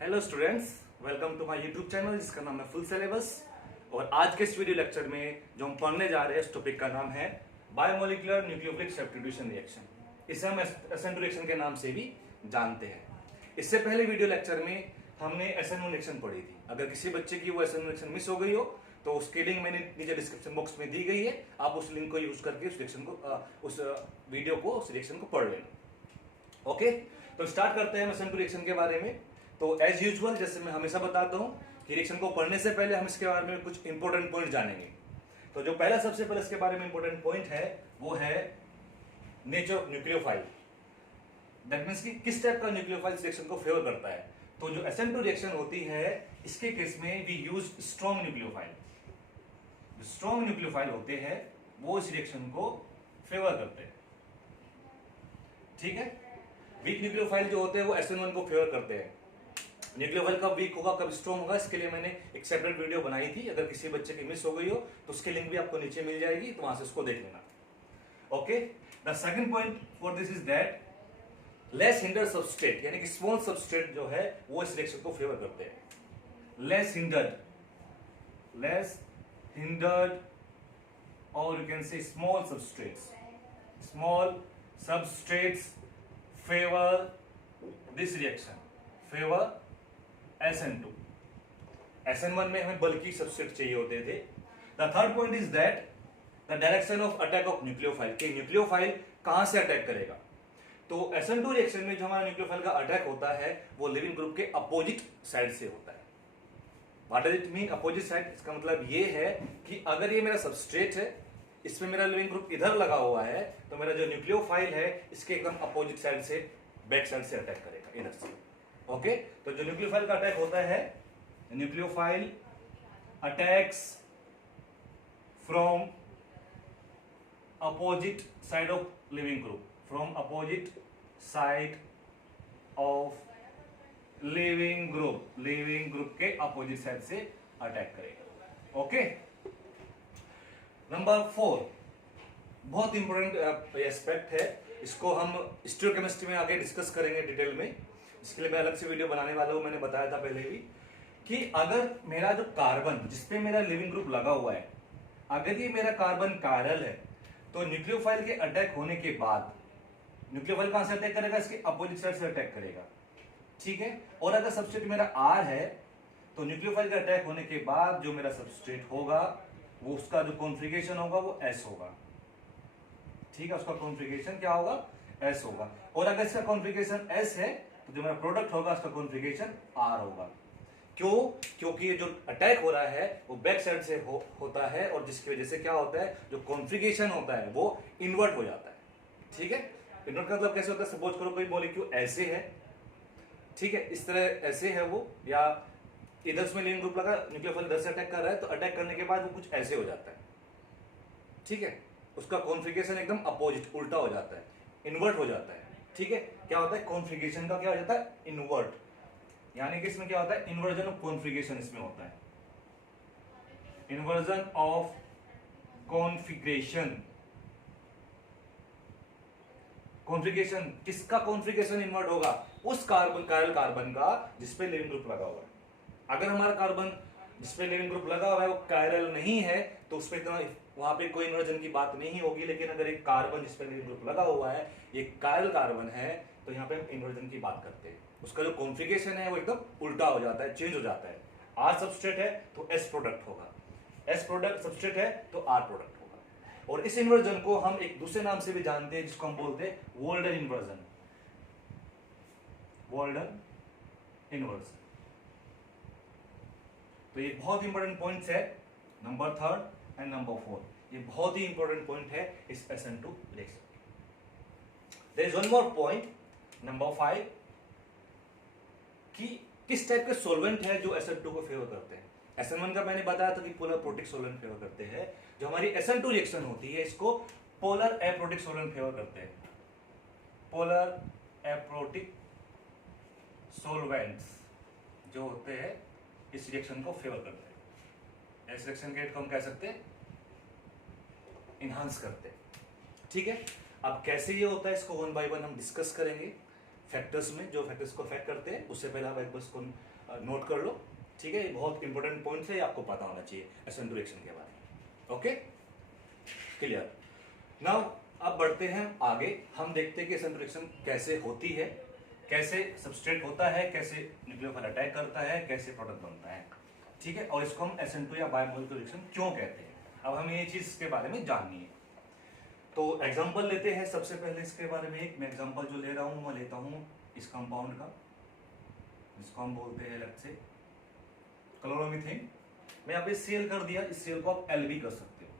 Hello students, welcome to my YouTube channel जिसका नाम है फुल सिलेबस। और आज के इस वीडियो लेक्चर में जो हम पढ़ने जा रहे हैं इस टॉपिक का नाम है बायोमोलिकुलर न्यूक्लियोफिलिक सब्स्टिट्यूशन रिएक्शन। इसे हम एसएन रिएक्शन के नाम से भी जानते हैं। इससे पहले वीडियो लेक्चर में हमने एसएन रिएक्शन पढ़ी थी। अगर किसी बच्चे की वो एसएन रिएक्शन मिस हो गई हो तो उसकी लिंक मैंने नीचे डिस्क्रिप्शन बॉक्स में दी गई है, आप उस लिंक को यूज करके उस रिएक्शन को उस वीडियो को उस रिएक्शन को पढ़ लेना। ओके, तो स्टार्ट करते हैं एसएन रिएक्शन के बारे में। तो एज यूजुअल जैसे मैं हमेशा बताता हूं कि रिएक्शन को पढ़ने से पहले हम इसके बारे में कुछ इंपॉर्टेंट पॉइंट जानेंगे। तो जो पहला सबसे पहले इसके बारे में इंपॉर्टेंट पॉइंट है वो है nature of nucleophile. That means कि किस टाइप का न्यूक्लियोफाइल रिएक्शन को फेवर करता है। तो जो SN2 रिएक्शन होती है इसके केस में वी यूज स्ट्रॉन्ग न्यूक्लियोफाइल। जो स्ट्रॉन्ग न्यूक्लियोफाइल होते हैं वो इस रिएक्शन को फेवर करते हैं। ठीक है, वीक न्यूक्लियोफाइल जो होते हैं वो SN1 को फेवर करते हैं। न्यूक्लियोफाइल कब वीक होगा कब स्ट्रॉन्ग होगा इसके लिए मैंने एक सेपरेट वीडियो बनाई थी। अगर किसी बच्चे की मिस हो गई हो तो उसकी लिंक भी आपको नीचे मिल जाएगी, तो वहां से उसको देख लेना। Okay, the second point for this is that less hindered substrate, यानी कि स्मॉल सबस्ट्रेट जो है वो इस रिएक्शन को फेवर करते हैं। लेस हिंडर्ड और you can say small substrates favour this reaction, favour SN2। SN1 में हमें बल्कि सबस्ट्रेट चाहिए होते थे। The third point is that the direction of attack of nucleophile, कि न्यूक्लियोफाइल कहां से अटैक करेगा। तो SN2 रिएक्शन में जो हमारा न्यूक्लियोफाइल का अटैक होता है वो लिविंग ग्रुप के अपोजिट साइड से होता है। What does it mean opposite side? इसका मतलब ये है कि अगर ये मेरा सबस्ट्रेट है, इसमें मेरा लिविंग ग्रुप इधर लगा हुआ है, तो मेरा जो न्यूक्लियोफाइल है इसके एकदम अपोजिट साइड से, बैक साइड से अटैक करेगा, इधर से। ओके, तो जो न्यूक्लियोफाइल का अटैक होता है, nucleophile attacks from opposite side of leaving group, from opposite side of leaving group के अपोजिट साइड से अटैक करेगा। ओके, नंबर 4 बहुत इंपॉर्टेंट एस्पेक्ट है, इसको हम स्टीरियोकेमिस्ट्री में आगे डिस्कस करेंगे डिटेल में। इसके लिए मैं अलग से वीडियो बनाने वाला हूं, मैंने बताया था पहले भी कि अगर मेरा जो कार्बन जिसपे मेरा लिविंग ग्रुप लगा हुआ है, अगर ये मेरा कार्बन कायरल है, तो न्यूक्लियोफाइल के अटैक होने के बाद न्यूक्लियोफाइल कहां से अटैक करेगा? इसके अपोजिट साइड से अटैक करेगा। ठीक है, और अगर सबस्ट्रेट मेरा R है तो न्यूक्लियोफाइल के अटैक होने के बाद जो मेरा सबस्ट्रेट होगा वो उसका जो कॉन्फ़िगरेशन होगा वो S होगा। ठीक है, उसका कॉन्फ़िगरेशन क्या होगा? S होगा। और अगर इसका कॉन्फ़िगरेशन S है तो जो मेरा प्रोडक्ट होगा उसका कॉन्फ़िगरेशन R होगा। क्यों? क्योंकि ये जो अटैक हो रहा है वो बैक साइड से होता है, और जिसकी वजह से क्या होता है, जो कॉन्फ़िगरेशन होता है वो इन्वर्ट हो जाता है। ठीक है, इन्वर्ट का मतलब कैसे होता है? सपोज करो कोई मॉलिक्यूल ऐसे है, ठीक है, इस तरह ऐसे है वो, या इधर में लिविंग ग्रुप लगा, न्यूक्लियोफाइल इधर से अटैक कर रहा है, तो अटैक करने के बाद वो कुछ ऐसे हो जाता है। ठीक है, उसका कॉन्फ़िगरेशन एकदम अपोजिट, उल्टा हो जाता है, इन्वर्ट हो जाता है। ठीक है, क्या होता है? कॉन्फ़िगरेशन का क्या हो जाता है? इन्वर्ट, यानी कि इसमें क्या होता है? इन्वर्जन ऑफ कॉन्फ़िगरेशन इसमें होता है। इन्वर्जन ऑफ कॉन्फ़िगरेशन, कॉन्फ़िगरेशन किसका कॉन्फ़िगरेशन इन्वर्ट होगा? उस कायरल कार्बन का जिसपे लिविंग ग्रुप लगा हुआ है। अगर हमारा कार्बन जिसपे लिविंग ग्रुप लगा हुआ है वो कायरल नहीं है तो उसपे इतना वहां पे कोई इन्वर्जन की बात नहीं होगी। लेकिन अगर एक कार्बन जिसपे लिविंग ग्रुप लगा हुआ है ये कायरल कार्बन है, तो यहाँ पे हम इन्वर्जन की बात करते हैं। उसका जो कॉन्फ़िगरेशन है वो एकदम उल्टा हो जाता है, चेंज हो जाता है। R सबस्ट्रेट है तो S प्रोडक्ट होगा, S प्रोडक्ट सबस्ट्रेट है तो R प्रोडक्ट होगा। और इस इन्वर्जन को हम एक दूसरे नाम से भी जानते हैं जिसको हम बोलते हैं वोल्डन इन्वर्जन। वोल्डन इन्वर्जन। तो ये बहुत इंपॉर्टेंट पॉइंट्स है, नंबर 3 एंड नंबर 4, ये बहुत ही इंपॉर्टेंट पॉइंट है इस SN2 reaction. There is one more point, number 5, कि किस टाइप के सॉल्वेंट है जो SN2 को फेवर करते हैं। SN1 का मैंने बताया था कि पोलर प्रोटिक सॉल्वेंट फेवर करते हैं। जो हमारी SN2 रिएक्शन होती है इसको पोलर एप्रोटिक सॉल्वेंट फेवर करते हैं। पोलर एप्रोटिक सॉल्वेंट्स जो होते हैं इस रिएक्शन को फेवर करते हैं। इस रिएक्शन के रेट को हम कह सकते हैं इनहांस करते हैं। ठीक है, अब कैसे ये होता है इसको वन बाय वन हम डिस्कस करेंगे। फैक्टर्स में, जो फैक्टर्स को अफेक्ट करते हैं, उससे पहले आप एक बस को नोट कर लो, ठीक है। ये बहुत इंपॉर्टेंट पॉइंट है, आपको पता होना चाहिए SN2 रिएक्शन के बारे में। Okay, clear. नाउ अब बढ़ते हैं आगे, हम देखते हैं कि SN2 रिएक्शन कैसे होती है, कैसे सबस्ट्रेट होता है, कैसे न्यूक्लियोफाइल अटैक करता है, कैसे प्रोडक्ट बनता है, ठीक है। और इसको हम SN2 या बायोमोलिकुलर रिएक्शन क्यों कहते हैं, अब हमें ये चीज के बारे में जाननी है। तो एग्जांपल लेते हैं सबसे पहले इसके बारे में। एक मैं एग्जांपल जो ले रहा हूं, मैं लेता हूं इस कंपाउंड का, जिसको हम बोलते हैं अलग से क्लोरोमीथेन। मैं यहाँ पे Cl कर दिया, इस Cl को आप L भी कर सकते हो,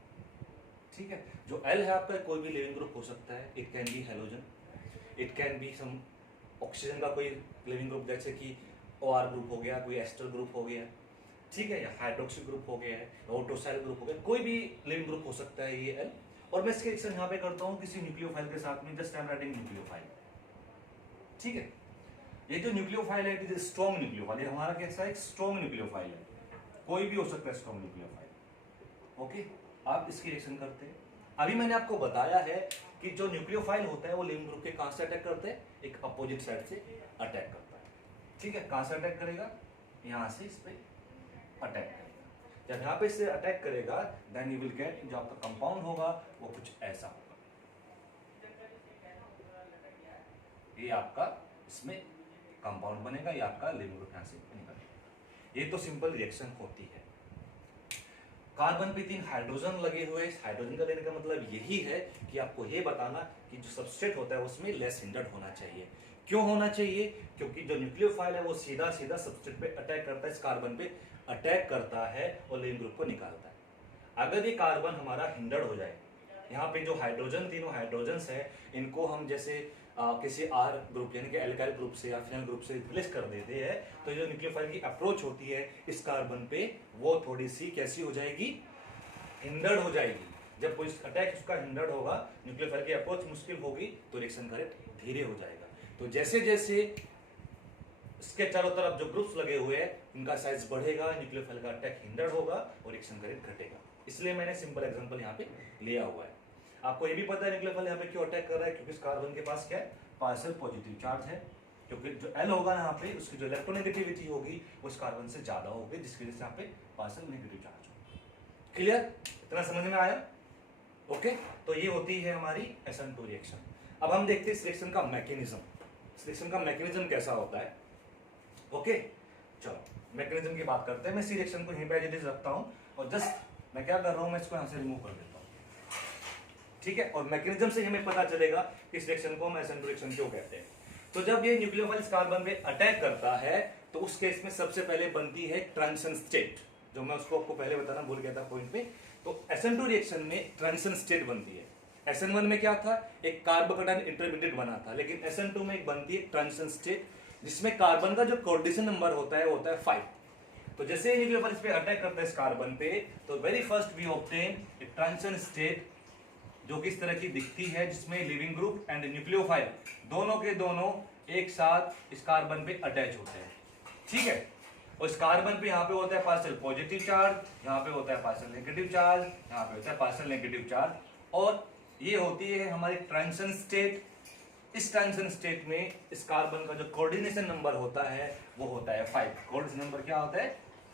ठीक है। जो L है आपका कोई भी लिविंग ग्रुप हो सकता है, it can be halogen, it can be some oxygen का कोई लिविंग ग्रुप, जैसे कि OR ग्रुप हो गया, कोई एस्टर ग्रुप हो गया, ठीक है, या हाइड्रोक्सी ग्रुप हो गया है, ऑटोसाइल ग्रुप हो गया, कोई भी लिविंग ग्रुप हो सकता है ये L। और मैं इसके रिएक्शन यहाँ पे करता हूँ किसी न्यूक्लियोफाइल के साथ में, just I am writing nucleophile, ठीक है। ये जो न्यूक्लियोफाइल है, इट इज स्ट्रॉन्ग न्यूक्लियोफाइल, ये हमारा कैसा एक स्ट्रॉन्ग न्यूक्लियोफाइल है, कोई भी हो सकता है स्ट्रॉन्ग न्यूक्लियोफाइल। ओके, आप इसकी रिएक्शन करते हैं। अभी मैंने आपको बताया है कि जो न्यूक्लियोफाइल होता है वो लिविंग ग्रुप के कहां से अटैक करते हैं, एक अपोजिट साइड से अटैक करता है, ठीक है। कहां से अटैक करेगा, यहां से इस पे अटैक करेगा। जब यहाँ पे इससे अटैक करेगा, देन यू विल गेट, जो आपका कंपाउंड होगा वो कुछ ऐसा होगा, ये आपका इसमें कंपाउंड बनेगा, ये आपका लिविंग ग्रुप यहाँ से निकलेगा। ये तो सिंपल रिएक्शन होती है। कार्बन पे 3 हाइड्रोजन लगे हुए, हाइड्रोजन का लेने का मतलब यही है कि आपको ये बताना कि जो सबस्ट्रेट होता है उसमें लेस हिंडर्ड होना चाहिए। क्यों होना चाहिए, क्योंकि जो न्यूक्लियोफाइल है वो सीधा सीधा सबस्ट्रेट पे अटैक करता है, इस कार्बन पे अटैक करता है और लिविंग ग्रुप को निकालता है। अगर ये कार्बन हमारा हिंडर्ड हो जाए, यहाँ पे जो हाइड्रोजन, तीनों हाइड्रोजन्स है, इनको हम जैसे किसी R ग्रुप यानी कि एल्काइल ग्रुप से या फिनल ग्रुप से रिप्लेस कर देते हैं, तो जो न्यूक्लियोफाइल की अप्रोच होती है इस कार्बन पे, वो थोड़ी सी कैसी हो जाएगी, हिंडर्ड हो जाएगी। जब कोई अटैक उसका हिंडर्ड होगा, न्यूक्लियोफाइल की अप्रोच मुश्किल होगी, तो रिएक्शन का रेट धीरे हो जाएगा। तो जैसे जैसे इसके चारों तरफ जो ग्रुप्स लगे हुए हैं उनका साइज बढ़ेगा, न्यूक्लियोफाइल का अटैक हिंडर्ड होगा और रिएक्शन का रेट घटेगा। इसलिए मैंने सिंपल एग्जांपल यहाँ पे लिया हुआ है। आपको ये भी पता है न्यूक्लियोफाइल यहाँ पे क्यों अटैक कर रहा है, क्योंकि इस कार्बन के पास क्या है, पार्शियल पॉजिटिव चार्ज है, क्योंकि जो L होगा यहाँ पे उसकी जो इलेक्ट्रोनेगेटिविटी होगी वो इस कार्बन से ज्यादा होगी, जिसकी वजह से यहाँ पे पार्शियल नेगेटिव चार्ज होगा। क्लियर, इतना समझ में आया? ओके, तो ये होती है हमारी SN2 रिएक्शन। अब हम देखते हैं इस रिएक्शन का मैकेनिज्म, इस रिएक्शन का मैकेनिज्म कैसा होता है। ओके, चलो मैकेनिज्म की बात करते हैं। मैं इस रिएक्शन को यहीं पे एज रखता हूँ और जस्ट मैं क्या कर रहा हूँ, मैं इसको यहाँ से रिमूव कर देता हूँ, ठीक है। और मैकेनिज्म से हमें पता चलेगा कि इस रिएक्शन को हम SN2 रिएक्शन क्यों कहते हैं। तो जब ये न्यूक्लियोफाइल कार्बन पे अटैक करता है तो उस केस में सबसे पहले बनती है ट्रांजिशन स्टेट, जो मैं उसको आपको पहले बताना भूल गया था पॉइंट पे। तो SN2 रिएक्शन में ट्रांजिशन स्टेट बनती है। SN1 में क्या था, एक कार्बोकेटाइन इंटरमीडिएट बना था, लेकिन SN2 में एक बनती है ट्रांजिशन स्टेट, जिसमें कार्बन का जो कोऑर्डिनेशन नंबर होता है वो होता है 5। तो जैसे न्यूक्लियोफाइल इस पे अटैक करता है इस कार्बन पे, तो very first we obtain a transition state जो कि इस तरह की दिखती है, जिसमें लिविंग ग्रुप एंड न्यूक्लियोफाइल दोनों के दोनों एक साथ इस कार्बन पे अटैच होते हैं, ठीक है। और इस कार्बन पे यहाँ पे होता है पार्शियल पॉजिटिव चार्ज, यहाँ पे होता है पार्शियल नेगेटिव चार्ज, यहाँ पे होता है पार्शियल नेगेटिव चार्ज, और ये होती है हमारी ट्रांजिशन स्टेट। इस ट्रांजिशन स्टेट में इस कार्बन का जो कोऑर्डिनेशन नंबर होता है वो होता है 5। कोऑर्डिनेशन नंबर क्या होता है,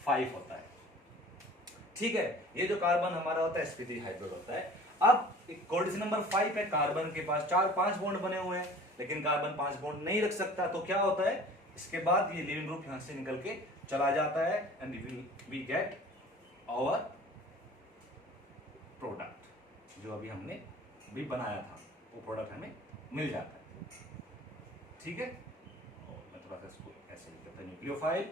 5 होता है, ठीक है। ये जो कार्बन हमारा होता है sp3 हाइड्रोड होता है। अब कोऑर्डिनेशन नंबर 5 है, कार्बन के पास 4-5 बॉन्ड बने हुए हैं, लेकिन कार्बन 5 बॉन्ड नहीं रख सकता, तो क्या होता है, इसके बाद ये लिविंग ग्रुप यहां से निकल के चला जाता है and we get our product, जो अभी हमने भी बनाया था वो प्रोडक्ट हमें मिल जाता है, ठीक है। और मैं थोड़ा सा इसको ऐसे लिख देता हूं, nucleophile,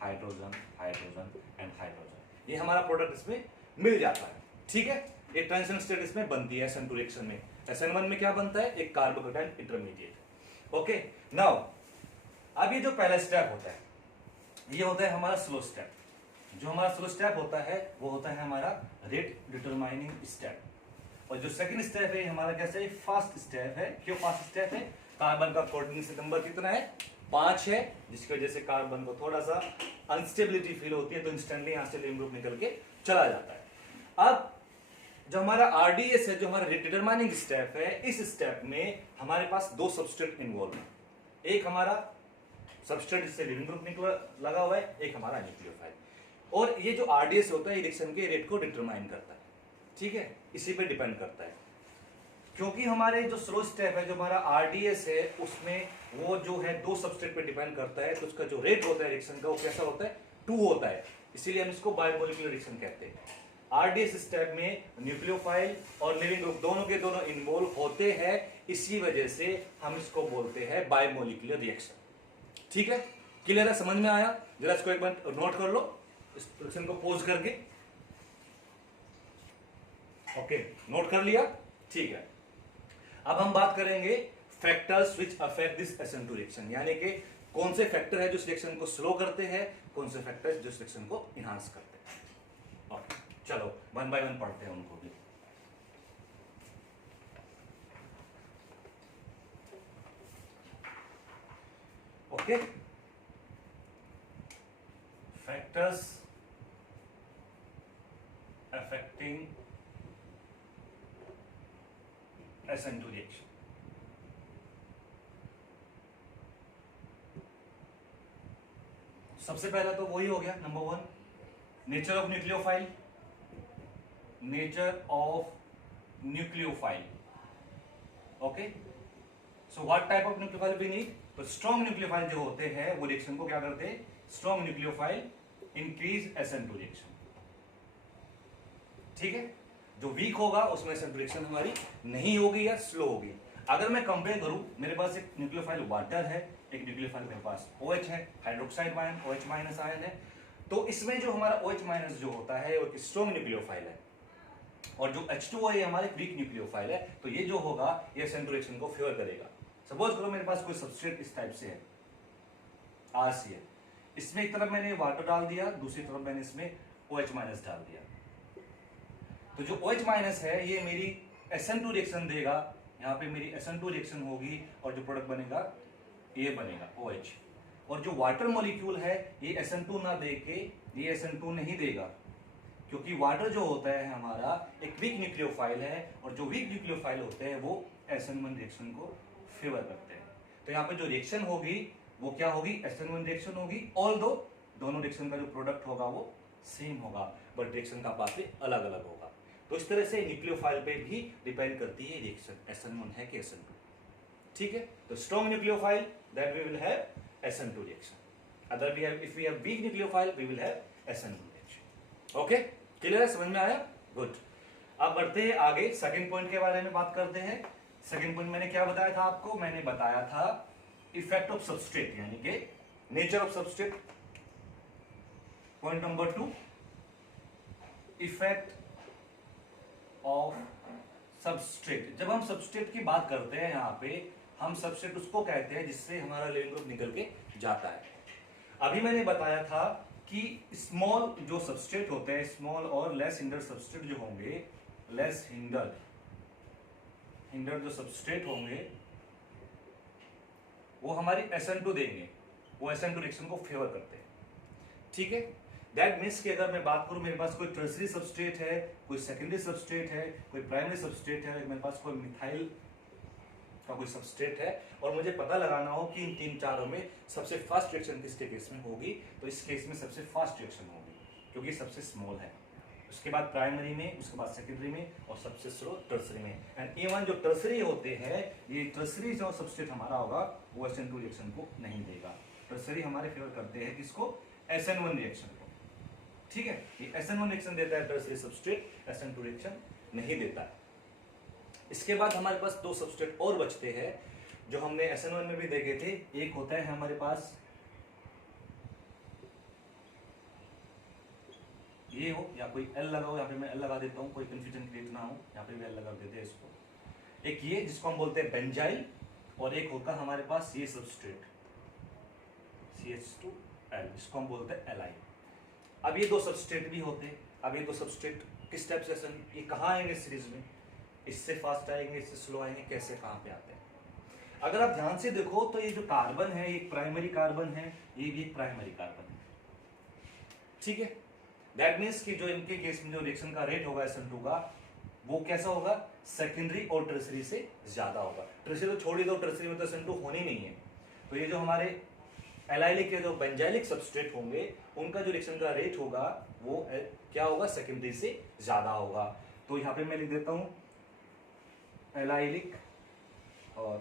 hydrogen, hydrogen and hydrogen, ये हमारा प्रोडक्ट इसमें मिल जाता है, ठीक है। एक ट्रांजिशन स्टेट इसमें बनती है SN2 रिएक्शन में। SN1 में क्या बनता है, एक कार्बोकेटाइन इंटरमीडिएट। ओके, नाउ अब ये जो पहला स्टेप होता है ये होता है हमारा स्लो स्टेप। जो हमारा स्लो स्टेप होता है वो होता है हमारा रेट डिटरमाइनिंग स्टेप, और जो सेकंड स्टेप है हमारा कैसे फास्ट स्टेप है। क्यों फास्ट स्टेप है, कार्बन का कोऑर्डिनेशन नंबर कितना है, 5 है, जिसकी वजह से कार्बन को थोड़ा सा अनस्टेबिलिटी फील होती है, तो इंस्टेंटली यहां से लिविंग ग्रुप निकल के चला जाता है। अब जो हमारा RDS है, जो हमारा रेट डिटरमाइनिंग स्टेप है, इस स्टेप में हमारे पास 2 सबस्ट्रेट इन्वॉल्व है। एक हमारा सबस्ट्रेट जिससे लिविंग ग्रुप लगा हुआ है, एक हमारा न्यूक्लियोफाइल। और ये जो आरडीएस होता है रिएक्शन के रेट को डिटरमाइन करता है, ठीक है, इसी पे डिपेंड करता है। क्योंकि हमारे जो स्लो स्टेप है, जो हमारा आरडीएस है, उसमें वो जो है दो सबस्ट्रेट पे डिपेंड करता है, तो उसका जो रेट होता है रिएक्शन का वो कैसा होता है, 2 होता है। इसीलिए हम इसको बायोमोलिकुलर रिएक्शन कहते हैं। आरडीएस स्टेप में न्यूक्लियोफाइल और लिविंग ग्रुप दोनों के दोनों इन्वॉल्व होते हैं, इसी वजह से हम इसको बोलते हैं बायोमोलिकुलर रिएक्शन। ठीक है, क्लियर है, समझ में आया? जरा इसको एक बार नोट कर लो, इस रिएक्शन को पोज करके। ओके, नोट कर लिया? ठीक है। अब हम बात करेंगे factors which affect this SN2 reaction, यानी कि कौन से फैक्टर है जो इस रिएक्शन को स्लो करते हैं, कौन से फैक्टर्स जो इस रिएक्शन को इनहांस करते हैं। ओके, चलो 1 बाय 1 पढ़ते हैं उनको भी। Okay, factors affecting SN2 reaction. सबसे पहला तो वही हो गया, number 1, nature of nucleophile. Nature of nucleophile, okay. So what type of nucleophile we need? तो स्ट्रॉन्ग न्यूक्लियोफाइल जो होते हैं वो रिएक्शन को क्या करते हैं? Strong nucleophile increase SN2 reaction, ठीक है। जो वीक होगा उसमें SN2 रिएक्शन हमारी नहीं होगी या स्लो होगी। अगर मैं कंपेयर करूं, मेरे पास एक न्यूक्लियोफाइल वाटर है, एक न्यूक्लियोफाइल मेरे पास OH है, hydroxide ion, OH minus ion है। तो इसमें जो हमारा OH माइनस जो होता है वो एक स्ट्रॉन्ग न्यूक्लियोफाइल है, और जो H2O है हमारे वीक न्यूक्लियोफाइल है। तो ये जो होगा ये SN2 रिएक्शन को फेवर करेगा। सपोज करो मेरे पास कोई सबस्ट्रेट इस टाइप से है, RC है, इसमें एक तरफ मैंने वाटर डाल दिया, दूसरी तरफ मैंने इसमें OH माइनस डाल दिया। तो जो OH माइनस है ये मेरी SN2 रिएक्शन देगा, यहाँ पे मेरी SN2 रिएक्शन होगी, और जो प्रोडक्ट बनेगा ये बनेगा OH। और जो वाटर मॉलिक्यूल है ये SN2 ना दे के ये SN2 नहीं देगा, क्योंकि वाटर जो होता है हमारा एक वीक न्यूक्लियोफाइल है, और जो वीक न्यूक्लियोफाइल होते हैं वो SN1 रिएक्शन को फेवर करते हैं। तो यहाँ पे जो रिएक्शन होगी वो क्या होगी? SN1 रिएक्शन होगी, ऑल्दो दोनों रिएक्शन का जो प्रोडक्ट होगा वो सेम होगा, बट रिएक्शन का पाथवे अलग अलग होगा। तो इस तरह से न्यूक्लियोफाइल पे भी डिपेंड करती है रिएक्शन, SN1 है कि SN2, ठीक है। तो strong nucleophile that we will have SN2 reaction, other we have, if we have weak nucleophile we will have SN2 reaction. Okay, clear है, समझ में आया? गुड। अब बढ़ते हैं आगे, सेकंड पॉइंट के बारे में बात करते हैं। सेकंड पॉइंट मैंने क्या बताया था आपको? मैंने बताया था इफेक्ट ऑफ सबस्ट्रेट, यानी कि nature of substrate. Point number 2, effect of substrate. जब हम सबस्ट्रेट की बात करते हैं यहाँ पे, हम सबस्ट्रेट उसको कहते हैं जिससे हमारा लिविंग ग्रुप निकल के जाता है। अभी मैंने बताया था कि स्मॉल जो सबस्ट्रेट होते हैं, स्मॉल और लेस हिंडर्ड सबस्ट्रेट जो होंगे, लेस हिंडर्ड जो सबस्ट्रेट होंगे वो हमारी SN2 देंगे, वो SN2 रिएक्शन को फेवर करते हैं, ठीक है। दैट मीन्स कि अगर मैं बात करूं, मेरे पास कोई टर्सरी सबस्ट्रेट है, कोई सेकेंडरी सबस्ट्रेट है, कोई प्राइमरी सबस्ट्रेट है, मेरे पास कोई मिथाइल का कोई सबस्ट्रेट है, और मुझे पता लगाना हो कि इन 3-4 में सबसे फास्ट रिएक्शन किसके केस में होगी, तो इस केस में सबसे फास्ट रिएक्शन होगी, क्योंकि सबसे स्मॉल है। उसके बाद प्राइमरी में, उसके बाद सेकेंडरी में, और सबसे स्लो टर्सरी में। एंड इवन जो टर्सरी होते हैं, ये टर्सरी जो सबस्ट्रेट हमारा होगा वो SN2 रिएक्शन को नहीं देगा। टर्सरी हमारे फेवर करते हैं किसको? SN1 रिएक्शन को, ठीक है। ये SN1 रिएक्शन देता है टर्सरी सबस्ट्रेट, SN2 रिएक्शन नहीं देता है। इसके बाद हमारे पास 2 सबस्ट्रेट और बचते हैं जो हमने SN1 में भी देखे थे। एक होता है हमारे पास ये हो, या कोई L लगाओ, यहाँ पे मैं L लगा देता हूँ, कोई कंफ्यूजन क्रिएट ना हो, यहाँ पे भी L लगा देते हैं इसको। एक ये जिसको हम बोलते हैं बेंजाइल, और एक होता है हमारे पास ये सबस्ट्रेट CH2L, जिसको हम बोलते हैं एलाई। अब ये 2 सबस्ट्रेट भी होते हैं। अब ये 2 सबस्ट्रेट किस टाइप से, ये कहाँ आएंगे सीरीज में? इससे फास्ट आएंगे, इससे स्लो आएंगे, कैसे, कहाँ पे आते हैं? अगर आप ध्यान से देखो तो ये जो कार्बन है, ये प्राइमरी कार्बन है, ये भी एक प्राइमरी कार्बन है, ठीक है। दैट मीन्स कि जो इनके केस में जो रिएक्शन का रेट होगा SN2 का, वो कैसा होगा? सेकेंडरी और टर्सरी से ज्यादा होगा। टर्सरी तो छोड़ ही दो, टर्सरी में तो SN2 होनी नहीं है। तो ये जो हमारे एलाइलिक के जो बेंजाइलिक सबस्ट्रेट होंगे उनका जो रिएक्शन का रेट होगा वो क्या होगा, सेकेंडरी से ज्यादा होगा। तो यहाँ पे मैं लिख देता हूं एलाइलिक और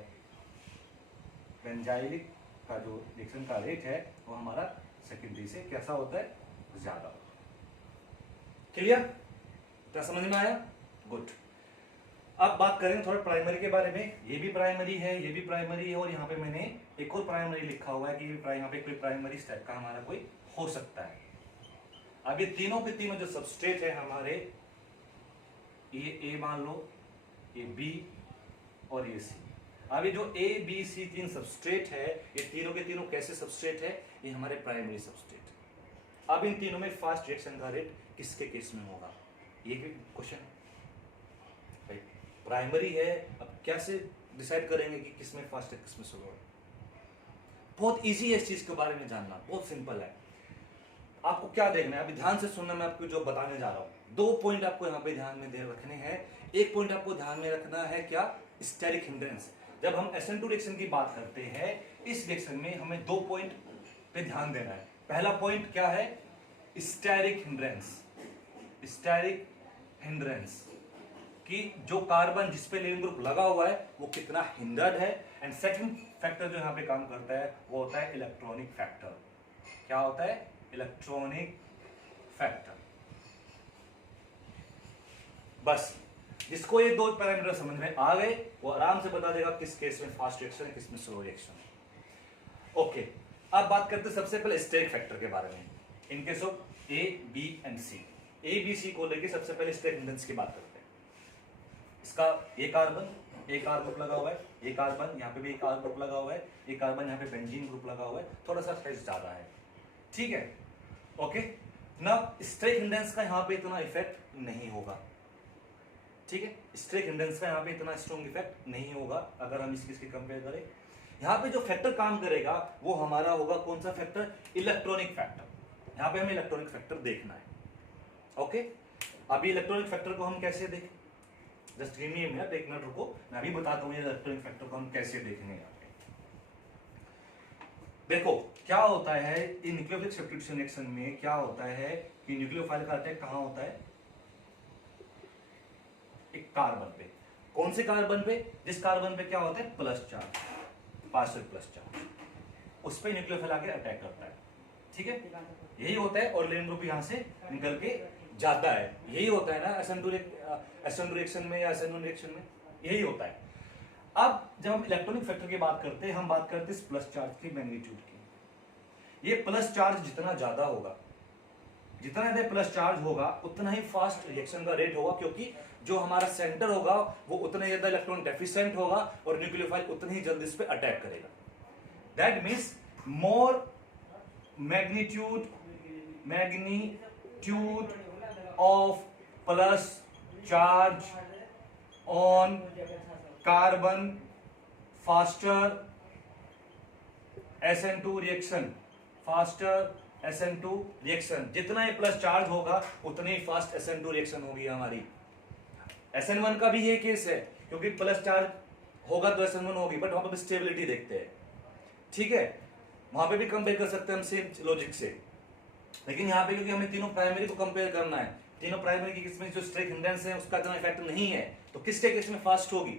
बेंजाइलिक का जो रिएक्शन का रेट है वो हमारा सेकेंडरी से कैसा होता है, ज्यादा होता है। क्लियर, क्या समझ में आया? गुड। अब बात करें थोड़ा प्राइमरी के बारे में। ये भी प्राइमरी है, ये भी प्राइमरी है, और यहाँ पे मैंने एक और प्राइमरी लिखा हुआ है कि यहाँ पे कोई प्राइमरी टाइप का हमारा कोई हो सकता है। अब ये तीनों के तीनों जो सबस्ट्रेट है हमारे, ये ए मान लो, ये बी और ये सी। अब ये जो ए बी सी तीन सबस्ट्रेट है, ये तीनों के तीनों कैसे सबस्ट्रेट है, ये हमारे प्राइमरी सबस्ट्रेट। अब इन तीनों में फास्ट रिएक्शन का रेट किसके केस में होगा, ये भी क्वेश्चन है। प्राइमरी है, अब कैसे डिसाइड करेंगे कि किसमें फास्ट है किसमें स्लो है? बहुत इजी है इस चीज के बारे में जानना, बहुत सिंपल है। आपको क्या देखना है, अभी ध्यान से सुनना, मैं आपको जो बताने जा रहा हूं। 2 पॉइंट आपको यहाँ पे ध्यान में रखने हैं। एक पॉइंट आपको ध्यान में रखना है, क्या, स्टेरिक हिंड्रेंस। जब हम SN2 रिएक्शन की बात करते हैं, इस रिएक्शन में हमें 2 पॉइंट पे ध्यान देना है। पहला पॉइंट क्या है, स्टेरिक हिंड्रेंस। स्टेरिक हिंड्रेंस कि जो कार्बन जिस पे लेविंग ग्रुप लगा हुआ है वो कितना हिंडर्ड है। एंड सेकंड फैक्टर जो यहाँ पे काम करता है वो होता है इलेक्ट्रॉनिक फैक्टर। क्या होता है, इलेक्ट्रॉनिक फैक्टर। बस जिसको ये 2 पैरामीटर समझ में आ गए वो आराम से बता देगा किस केस में फास्ट रिएक्शन है किस में स्लो रिएक्शन है। ओके, अब बात करते हैं सबसे पहले स्टेरिक फैक्टर के बारे में। In case of A B and C, A B C को लेके सबसे पहले स्टेरिक हिंड्रेंस की बात करते हैं। इसका एक कार्बन ग्रुप लगा हुआ है, एक कार्बन यहाँ पे भी एक कार्बन ग्रुप लगा हुआ है, एक कार्बन यहाँ पे बेंजीन ग्रुप लगा हुआ है, थोड़ा सा साइज ज्यादा है, ठीक है। ओके, ना स्टेरिक हिंड्रेंस का यहाँ पे इतना इफेक्ट नहीं होगा, ठीक है। स्टेरिक हिंड्रेंस का यहाँ पे इतना स्ट्रॉन्ग इफेक्ट नहीं होगा अगर हम इसकी कंपेयर करें। यहाँ पे जो फैक्टर काम करेगा वो हमारा होगा कौन सा फैक्टर, इलेक्ट्रॉनिक फैक्टर। यहाँ पे हमें इलेक्ट्रॉनिक फैक्टर देखना है। ओके, अभी इलेक्ट्रॉनिक फैक्टर को हम कैसे देखें, just give me a minute, 1 minute रुको, मैं अभी बताता हूँ ये इलेक्ट्रॉनिक फैक्टर को हम कैसे देखेंगे। यहाँ पे देखो क्या होता है, इन न्यूक्लियोफिलिक सब्स्टिट्यूशन रिएक्शन में क्या होता है कि न्यूक्लियोफाइल का अटैक कहाँ होता है, एक कार्बन पे। कौन से कार्बन पे, जिस कार्बन पे क्या होता है plus charge, partial plus charge, उस पे न्यूक्लियोफाइल आके अटैक करता है, ठीक है। यही होता है, और लेन ग्रुप यहाँ से निकल के जाता है। यही होता है ना SN2 रिएक्शन में या SN1 रिएक्शन में, यही होता है। अब जब हम इलेक्ट्रॉनिक फैक्टर की बात करते हैं, हम बात करते हैं इस प्लस चार्ज की मैग्नीट्यूड की। ये प्लस चार्ज जितना ज्यादा होगा, जितना ज्यादा प्लस चार्ज होगा उतना ही फास्ट रिएक्शन का रेट होगा, क्योंकि जो हमारा सेंटर होगा वो उतना ही ज्यादा इलेक्ट्रॉन डेफिशिएंट होगा और न्यूक्लियोफाइल उतनी ही जल्दी इस पे अटैक करेगा। That means more magnitude of plus charge on carbon faster SN2 reaction, faster SN2 reaction। जितना ही प्लस चार्ज होगा उतनी ही फास्ट SN2 रिएक्शन होगी हमारी। SN1 का भी ये केस है, क्योंकि प्लस चार्ज होगा तो SN1 होगी, बट वहां पर स्टेबिलिटी देखते हैं, ठीक है। वहां पे भी कंपेयर कर सकते हैं हम सेम लॉजिक से, लेकिन यहाँ पे क्योंकि हमें तीनों प्राइमरी को कंपेयर करना है, तीनों प्राइमरी की किस में जो स्टेरिक हिंड्रेंस है उसका इतना इफेक्ट नहीं है, तो किसके केस में फास्ट होगी,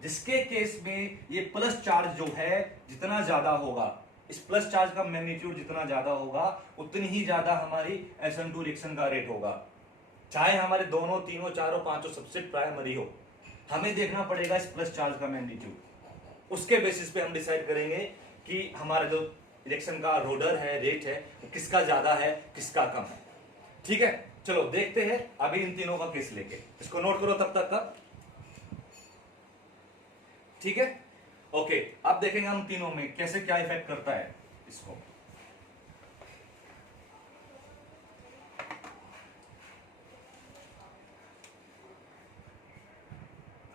जिसके केस में ये प्लस चार्ज जो है जितना ज्यादा होगा, इस प्लस चार्ज का मैग्नीट्यूड जितना ज्यादा होगा उतनी ही ज्यादा हमारी SN2 रिएक्शन का रेट होगा। चाहे हमारे दोनों तीनों चारों पांचों सबसे प्राइमरी हो, हमें देखना पड़ेगा इस प्लस चार्ज का मैग्नीट्यूड, उसके बेसिस पे हम डिसाइड करेंगे कि हमारा जो रिएक्शन का रोडर है, रेट है, किसका ज्यादा है किसका कम है, ठीक है। चलो देखते हैं अभी इन तीनों का केस लेके, इसको नोट करो तब तक का, ठीक है। ओके, अब देखेंगे हम तीनों में कैसे क्या इफेक्ट करता है इसको।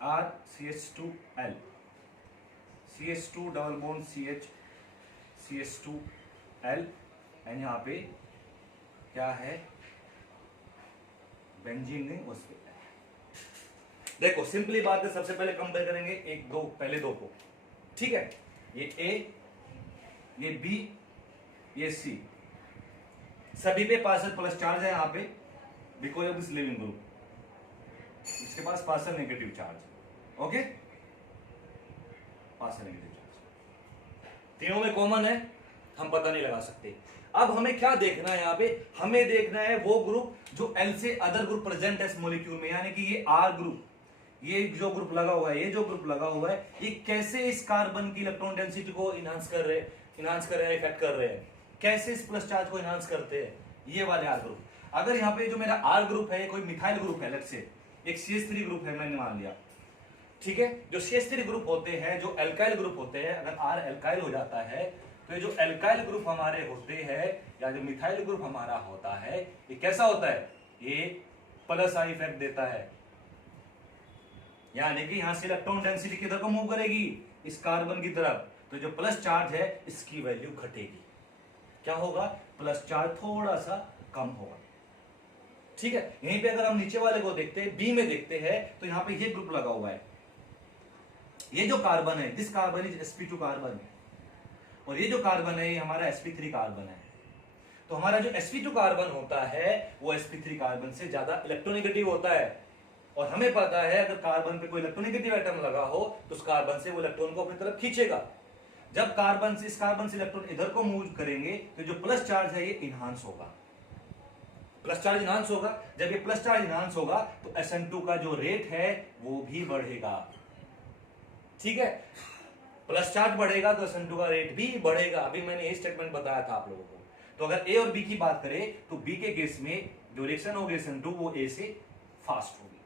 RCH2L, CH2 double bond CH2L, and यहाँ पे क्या है बेंजीन नहीं, उस पे देखो सिंपली बात है, सबसे पहले कंपेयर करेंगे एक दो, पहले दो को, ठीक है। ये A ये बी, ये सी, सभी पे पार्शियल प्लस चार्ज है यहाँ पे because of this leaving group, इसके पास partial negative charge. Okay, partial negative charge तीनों में कॉमन है, हम पता नहीं लगा सकते। अब हमें क्या देखना है यहाँ पे, हमें देखना है वो ग्रुप जो एल से अदर ग्रुप प्रेजेंट है इस मॉलिक्यूल में, यानी कि ये आर ग्रुप, ये जो ग्रुप लगा हुआ है, ये जो ग्रुप लगा हुआ है, ये कैसे इस कार्बन की इलेक्ट्रॉन डेंसिटी को इनहांस कर रहे हैं, इफेक्ट कर रहे हैं, कैसे इस प्लस चार्ज को इनहांस करते हैं, ये वाले आर ग्रुप। अगर यहाँ पे जो मेरा आर ग्रुप है, कोई मिथाइल ग्रुप है, लेट्स से एक CH3 ग्रुप है, मैंने मान लिया, ठीक है। जो CH3 ग्रुप होते हैं, जो एल्काइल ग्रुप होते हैं, अगर आर एल्काइल हो जाता है तो ये जो एल्काइल ग्रुप हमारे होते हैं या जो मिथाइल ग्रुप हमारा होता है, ये कैसा होता है, ये प्लस आई इफेक्ट देता है, यानी कि यहां से इलेक्ट्रॉन डेंसिटी किधर को मूव करेगी, इस कार्बन की तरफ, तो जो प्लस चार्ज है इसकी वैल्यू घटेगी, क्या होगा, प्लस चार्ज थोड़ा सा कम होगा, ठीक है। यहीं पे अगर हम नीचे वाले को देखते हैं, बी में देखते हैं, तो यहां पे ये ग्रुप लगा हुआ है, ये जो कार्बन है, this carbon is sp2 carbon, और ये जो कार्बन है ये हमारा sp3 कार्बन है। तो हमारा जो sp2 कार्बन होता है वो sp3 कार्बन से ज्यादा इलेक्ट्रोनेगेटिव होता है, और हमें पता है अगर कार्बन पे कोई इलेक्ट्रोनेगेटिव एटम लगा हो तो उस कार्बन से वो इलेक्ट्रॉन को अपनी तरफ खींचेगा। जब कार्बन से, इस कार्बन से इलेक्ट्रॉन इधर को मूव करेंगे तो जो प्लस चार्ज है ये इनहांस होगा, प्लस चार्ज इनहांस होगा। जब ये प्लस चार्ज इनहांस होगा तो SN2 का जो रेट है वो भी बढ़ेगा, ठीक है। प्लस चार्ज बढ़ेगा तो SN2 का रेट भी बढ़ेगा। अभी मैंने ये स्टेटमेंट बताया था आप लोगों को। तो अगर ए और बी की बात करें तो बी के केस में जो रिएक्शन होगी SN2 वो ए से फास्ट होगी,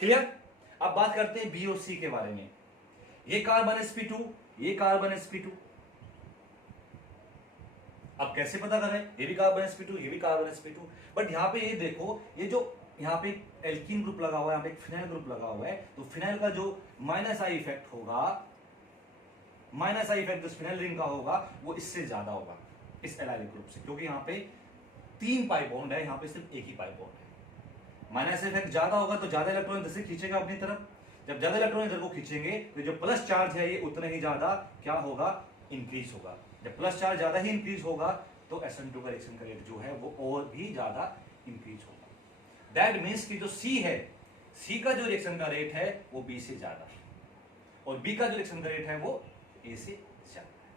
क्लियर। अब बात करते हैं बी और सी के बारे में। ये कार्बन sp2, ये कार्बन sp2, अब कैसे पता करें, ये भी कार्बन sp2, ये भी कार्बन sp2, बट यहां पे ये देखो, ये जो यहाँ पे एल्कीन ग्रुप लगा हुआ है, यहाँ पे एक फिनाइल ग्रुप लगा हुआ है, तो फिनाइल का जो माइनस आई इफेक्ट होगा, माइनस आई इफेक्ट इस फिनाइल रिंग का होगा वो इससे ज्यादा होगा इस एलाइलिक ग्रुप से, क्योंकि यहाँ पे 3 पाई बॉन्ड है, यहाँ पे सिर्फ एक ही पाई बॉन्ड है। माइनस इफेक्ट ज्यादा होगा तो ज्यादा इलेक्ट्रॉन इधर से खींचेगा अपनी तरफ, जब ज्यादा इलेक्ट्रॉन इधर को खींचेंगे तो जो प्लस चार्ज है ये उतना ही ज्यादा क्या होगा, इंक्रीज होगा। जब प्लस चार्ज ज्यादा ही इंक्रीज होगा तो SN2 का रिएक्शन का रेट जो है वो और भी ज्यादा इंक्रीज होगा। दैट मीन्स कि जो C है, C का जो रिएक्शन का रेट है वो B से ज्यादा है, और B का जो रिएक्शन का रेट है वो A से ज्यादा है।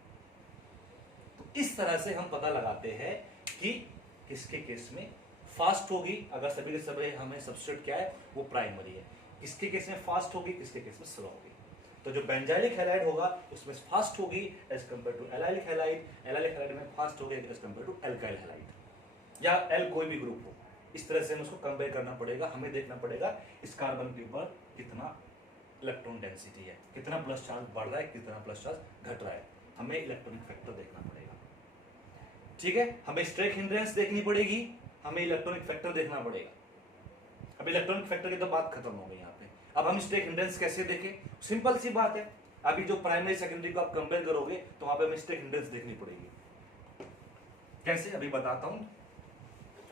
तो इस तरह से हम पता लगाते हैं कि किसके केस में फास्ट होगी, अगर सभी के सभी हमें सबस्ट्रेट क्या है वो प्राइमरी है, किसके केस में फास्ट होगी, किसके केस में स्लो होगी। तो जो बेंजाइलिक हैलाइड होगा उसमें फास्ट होगी as compare to allylic halide, allylic halide में फास्ट होगी as compare to alkyl halide, या एल कोई भी ग्रुप हो। इस तरह से हम उसको कंपेयर करना पड़ेगा, हमें देखना पड़ेगा इस कार्बन के ऊपर कितना इलेक्ट्रॉन डेंसिटी है, कितना प्लस चार्ज बढ़ रहा है, कितना प्लस चार्ज घट रहा है, हमें इलेक्ट्रॉनिक फैक्टर देखना पड़ेगा, ठीक है। हमें स्ट्रेक हिंड्रेंस देखनी पड़ेगी, हमें इलेक्ट्रॉनिक फैक्टर देखना पड़ेगा। अब इलेक्ट्रॉनिक फैक्टर की तो बात खत्म हो गई यहाँ पे। अब हम स्ट्रेक हिंड्रेंस कैसे देखें, सिंपल सी बात है, अभी जो प्राइमरी सेकेंडरी को आप कंपेयर करोगे तो वहां पे हमें स्ट्रेक हिंड्रेंस देखनी पड़ेगी। कैसे, अभी बताता हूं,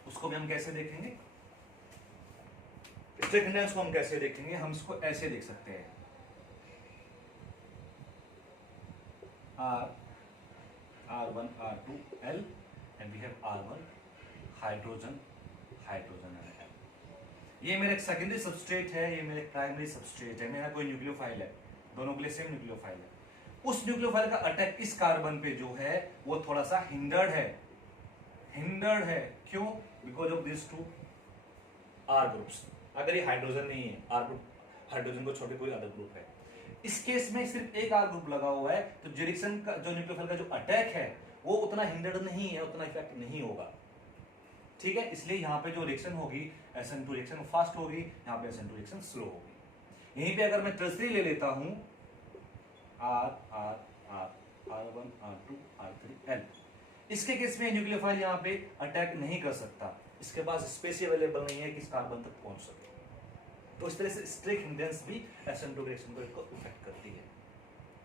उसको भी हम कैसे देखेंगे। स्ट्रेक हिंड्रेंस को हम कैसे देखेंगे, हम इसको ऐसे देख सकते हैं, R1 R2 L and we have R1 hydrogen hydrogen and L। ये मेरा सेकेंडरी सबस्ट्रेट है, ये मेरे प्राइमरी सबस्ट्रेट है, मेरा कोई न्यूक्लियोफाइल है, दोनों के लिए सेम न्यूक्लियोफाइल है। उस न्यूक्लियोफाइल का अटैक इस कार्बन पे जो है वो थोड़ा सा हिंडर्ड है, हिंडर्ड है, क्यों, because of this two R groups. अगर ये हाइड्रोजन नहीं है, आर ग्रुप हाइड्रोजन को छोड़ के कोई अदर ग्रुप है, इस केस में सिर्फ एक आर ग्रुप लगा हुआ है, तो डायरेक्शन का जो न्यूक्लियोफाइल का जो अटैक है वो उतना हिंडर्ड नहीं है, उतना इफेक्ट नहीं होगा, ठीक है। इसलिए यहाँ पे जो रिएक्शन होगी SN2 रिएक्शन फास्ट होगी, यहाँ पे SN2 रिएक्शन स्लो होगी। यहीं पे अगर मैं टर्सरी ले लेता हूं R R R R1 R2 R3 L, इसके केस में न्यूक्लियोफाइल यहाँ पे अटैक नहीं कर सकता, इसके पास स्पेस अवेलेबल नहीं है कि इस कार्बन तक पहुंच सके। तो इस तरह से स्ट्रेक हिंड्रेंस भी SN2 रिएक्शन को इफेक्ट करती है,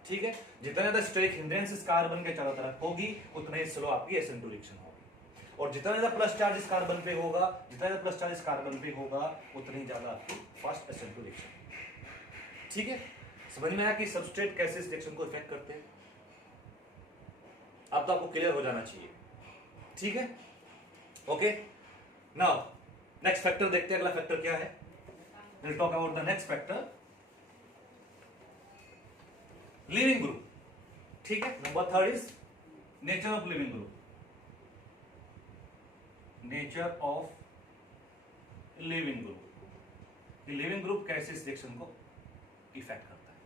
ठीक है। जितना ज्यादा स्ट्रेक हिंड्रेंस इस कार्बन के चारों तरफ होगी उतना ही स्लो आपकी SN2 रिएक्शन होगी, और जितना ज्यादा प्लस चार्ज इस कार्बन पे होगा, जितना ज्यादा प्लस चार्ज इस कार्बन पे होगा उतनी ही ज्यादा आपकी फास्ट SN2 रिएक्शन, ठीक है। समझ में आया कि सबस्ट्रेट कैसे इस रिएक्शन को इफेक्ट करते हैं। अब तो आपको क्लियर हो जाना चाहिए, ठीक है। ओके, नाउ नेक्स्ट फैक्टर देखते हैं, अगला फैक्टर क्या है। Will talk about the next factor, leaving group, ठीक है। Number third is nature of leaving group, nature of leaving group. Leaving group कैसे इस रिएक्शन को इफेक्ट करता है,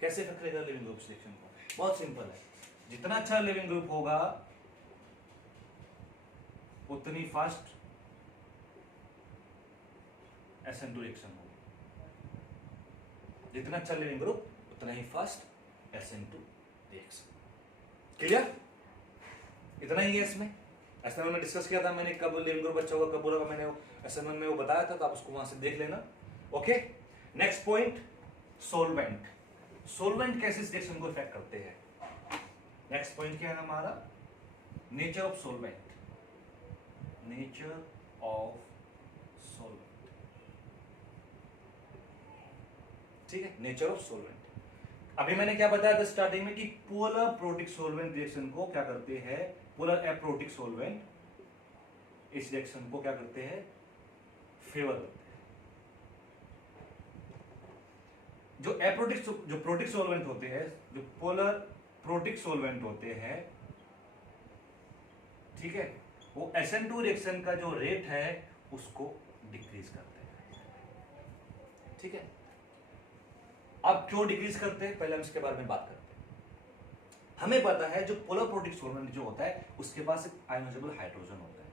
कैसे इफेक्ट करेगा लिविंग ग्रुप रिएक्शन को? बहुत सिंपल है, जितना अच्छा लिविंग ग्रुप होगा उतनी फास्ट SN2 रिएक्शन होगी। जितना अच्छा लिविंग ग्रुप उतना ही फास्ट SN2 रिएक्शन। क्लियर? इतना ही है इसमें। SN1 में डिस्कस किया था मैंने, कब लिविंग ग्रुप अच्छा होगा कब बुरा होगा, मैंने SN1 में वो बताया था, तो आप उसको वहां से देख लेना। Okay, next point, solvent. Solvent कैसे इस रिएक्शन को इफेक्ट करते हैं? नेक्स्ट पॉइंट क्या है हमारा, nature of solvent, nature of solvent, ठीक है, नेचर ऑफ सोलवेंट। अभी मैंने क्या बताया था स्टार्टिंग में कि पोलर प्रोटिक सोलवेंट रिएक्शन को क्या करते हैं, पोलर एप्रोटिक सोलवेंट इस रिएक्शन को क्या करते हैं, फेवर करते हैं। जो एप्रोटिक, जो प्रोटिक सोलवेंट होते हैं, जो पोलर प्रोटिक सोलवेंट होते हैं, ठीक है, वो SN2 रिएक्शन का जो रेट है उसको डिक्रीज करते हैं, ठीक है। अब क्यों डिक्रीज करते हैं, पहले हम इसके बारे में बात करते हैं। हमें पता है जो पोलर प्रोटिक सोलवेंट जो होता है उसके पास एक आयोनाइजेबल हाइड्रोजन होता है,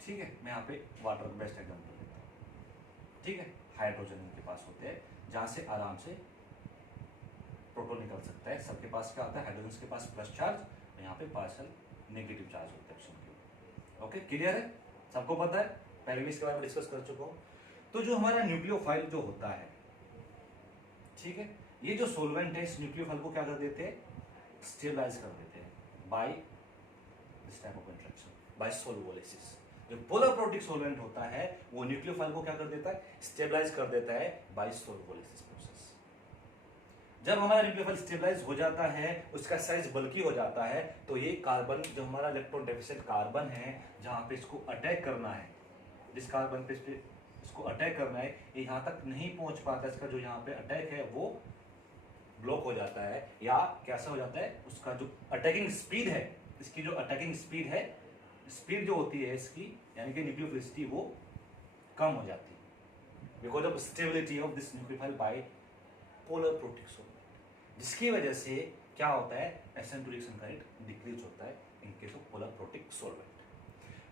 ठीक है। मैं यहाँ पे वाटर का बेस्ट एग्जांपल देता हूँ, ठीक है। हाइड्रोजन इनके पास होते हैं जहां से आराम से प्रोटॉन निकल सकता है। सबके पास क्या होता है, हाइड्रोजन के पास प्लस चार्ज, यहाँ पे पार्शियल नेगेटिव चार्ज होता है ऑप्शन के। ओके, क्लियर है, सबको पता है, पहले भी इसके बारे में डिस्कस कर चुका हूं। तो जो हमारा न्यूक्लियोफाइल जो होता है, ठीक है, ये जो सोलवेंट है इस न्यूक्लियोफाइल को क्या कर देते हैं, स्टेबलाइज कर देते हैं by this type of interaction, by solvolysis. जो पोलर प्रोटिक सोलवेंट होता है वो न्यूक्लियोफाइल को क्या कर देता है, स्टेबलाइज कर देता है बाय सोलुबोलिसिस प्रोसेस। जब हमारा न्यूक्लियोफाइल स्टेबलाइज हो जाता है, उसका साइज बल्की हो जाता है, तो ये कार्बन, जो हमारा इलेक्ट्रॉन डेफिशिएंट कार्बन है, जहां पे इसको अटैक करना है, जिस कार्बन पे इसको अटैक करना है, ये यहां तक नहीं पहुंच पाता। इसका जो यहाँ पे अटैक है वो ब्लॉक हो जाता है, या कैसा हो जाता है, उसका जो अटैकिंग स्पीड है, इसकी जो अटैकिंग स्पीड है, स्पीड जो होती है इसकी, यानी कि न्यूक्लियोफिलिसिटी, वो कम हो जाती है because of stability of this nucleophile by polar protic solvent, जिसकी वजह से क्या होता है, SN2 रिएक्शन का रेट डिक्रीज होता है इन case of polar protic solvent.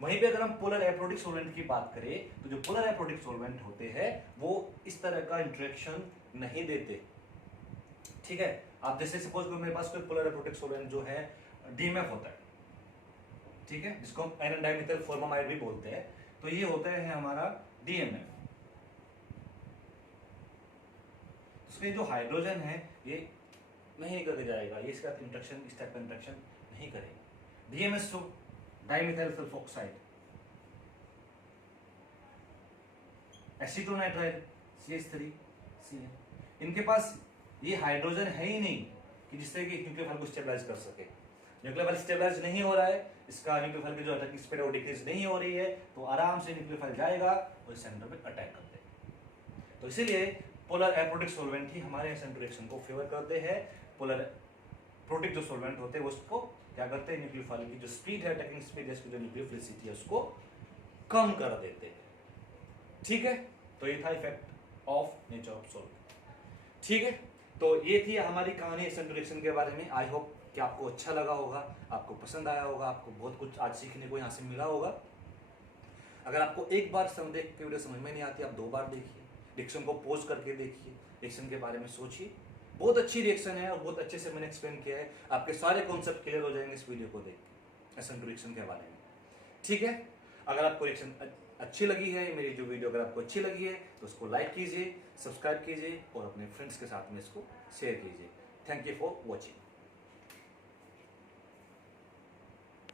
वहीं पे अगर हम पोलर एप्रोटिक सोलवेंट की बात करें, तो जो पोलर एप्रोटिक सोलवेंट होते हैं वो इस तरह का इंटरेक्शन नहीं देते, ठीक है। आप जैसे सपोज करो मेरे पास कोई पोलर एप्रोटिक सोलवेंट जो है DMF होता है, ठीक है, जिसको हम एनन डाइमिथाइल फॉर्मामाइड भी बोलते हैं। तो ये होता है हमारा DMF। इसमें जो हाइड्रोजन है ये नहीं करके जाएगा, ये इसका इंटरेक्शन, इस टाइप का इंटरेक्शन नहीं करेगा। DMS तो डाइमिथाइल सल्फोक्साइड, एसीटोनाइट्राइल CH3Cl, इनके पास ये हाइड्रोजन है ही नहीं कि जिससे कि न्यूक्लियोफाइल को स्टेबलाइज कर सके। न्यूक्लियोफाइल स्टेबलाइज नहीं हो रहा है, इसका न्यूक्लियोफाइल की जो अटैकिंग स्पीड है वो डिक्रीज नहीं हो रही है, तो आराम से न्यूक्लियोफाइल जाएगा और इस सेंटर पे अटैक कर देगा। तो इसीलिए पोलर एप्रोटिक सोलवेंट ही हमारे SN2 रिएक्शन को फेवर करते हैं। पोलर प्रोटिक जो सोलवेंट होते हैं वो उसको क्या करते हैं, न्यूक्लियोफाइल की जो स्पीड है, अटैकिंग स्पीड है, इसकी जो न्यूक्लियोफिलिसिटी है उसको कम कर देते हैं, ठीक है। तो ये था effect of nature of solvent, ठीक है। तो ये थी हमारी कहानी SN2 रिएक्शन के बारे में। आई होप कि आपको अच्छा लगा होगा, आपको पसंद आया होगा, आपको बहुत कुछ आज सीखने को यहाँ से मिला होगा। अगर आपको एक बार देख के वीडियो समझ में नहीं आती, आप 2 बार देखिए, रिएक्शन को पोज करके देखिए, रिएक्शन के बारे में सोचिए। बहुत अच्छी रिएक्शन है और बहुत अच्छे से मैंने एक्सप्लेन किया है, आपके सारे कॉन्सेप्ट क्लियर हो जाएंगे इस वीडियो को देख के SN2 रिएक्शन के बारे में, ठीक है। अगर आपको रिएक्शन अच्छी लगी है, मेरी जो वीडियो अगर आपको अच्छी लगी है तो उसको लाइक कीजिए, सब्सक्राइब कीजिए और अपने फ्रेंड्स के साथ में इसको शेयर कीजिए। Thank you for watching.